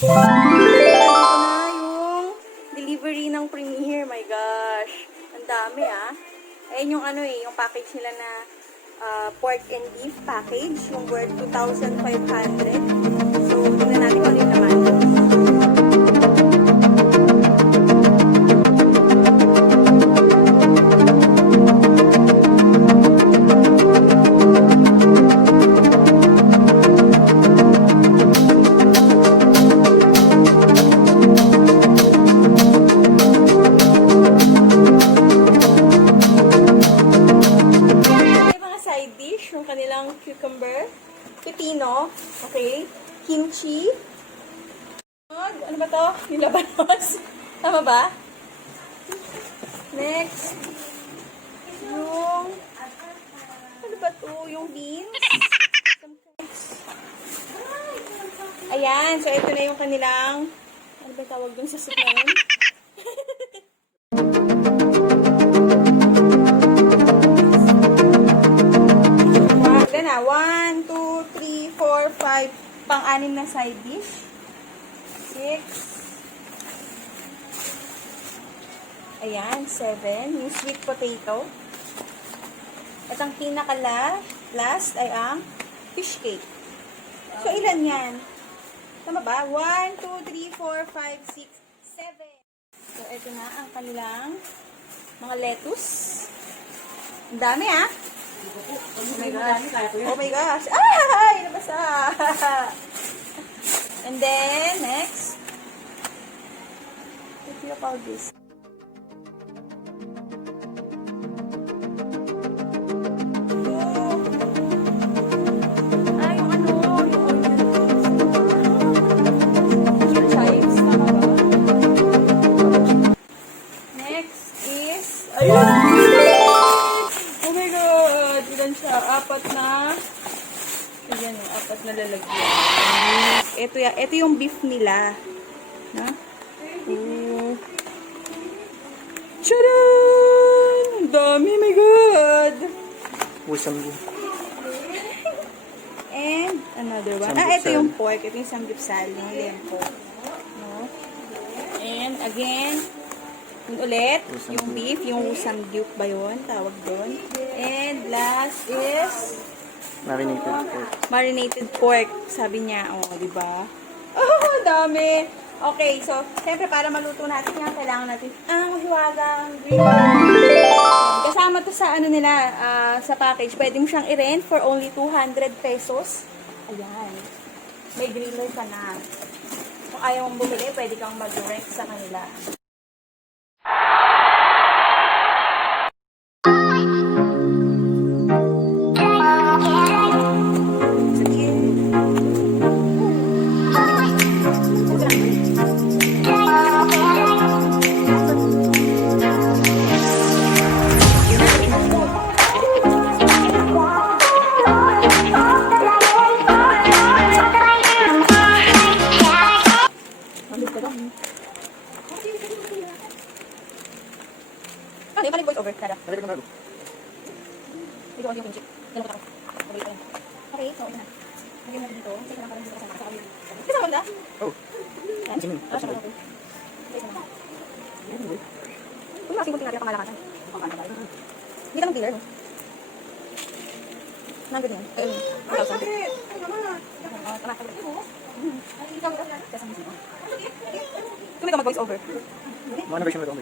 Dito na yung delivery ng Premier. My gosh. Ang dami ah. Ayan yung ano yung package nila na pork and beef package. Yung worth 2,500. So, tingnan natin kung ano yung naman. Yung kanilang cucumber, pepino, okay, kimchi, ano ba to? Yung labanos. Tama ba? Next, yung, ano ba to? Yung beans. Ayan, so ito na yung kanilang, ano ba tawag dun sa soup na yun? Na 1, 2, 3, 4, 5 pang-anim na side dish. 6. Ayan, 7. Yung sweet potato. At ang pinaka-last ay ang fish cake. So, ilan yan? Tama ba? 1, 2, 3, 4, 5, 6, 7. So, ito na ang kanilang mga lettuce. Ang dami ah! Oh my gosh. Oh my gosh. Ay! Nabasa! And then, next. What do you call this? Yung ano, yung onion chives. Next is, ayun! Siya, apat na lalagyan. Ito yung beef nila. Na? Charan! Ang dami, my God! And another one. Ito yung pork. Ito yung samgyupsal. Yung lempo. No? And again, yun ulit, yung beef, yung samgyup ba yun? Tawag doon. And last is marinated pork. Marinated pork, sabi niya. Oh, di ba? Oh, dami. Okay, so, siyempre para maluto natin yan, kailangan natin ang hiwagang green. Kasama to sa ano nila, sa package. Pwede mo siyang i-rent for only 200 pesos. Ayan. May griller ka na. Kung ayaw mong bumili, pwede kang mag-rent sa kanila. Ano yung voice over? Tara. Ito yung kimchi. Okay, so ito na. Lagyan natin dito. Sige lang parang dito kasama. Kasi sa banda? Oh. Kung makasing kunti natin ang pangalakasan. Hindi ka ng dealer, no? Nandun yan. Ay, bakit? Ay, naman. Tama. Kung may ka mag-voice over. Ano version mo ito?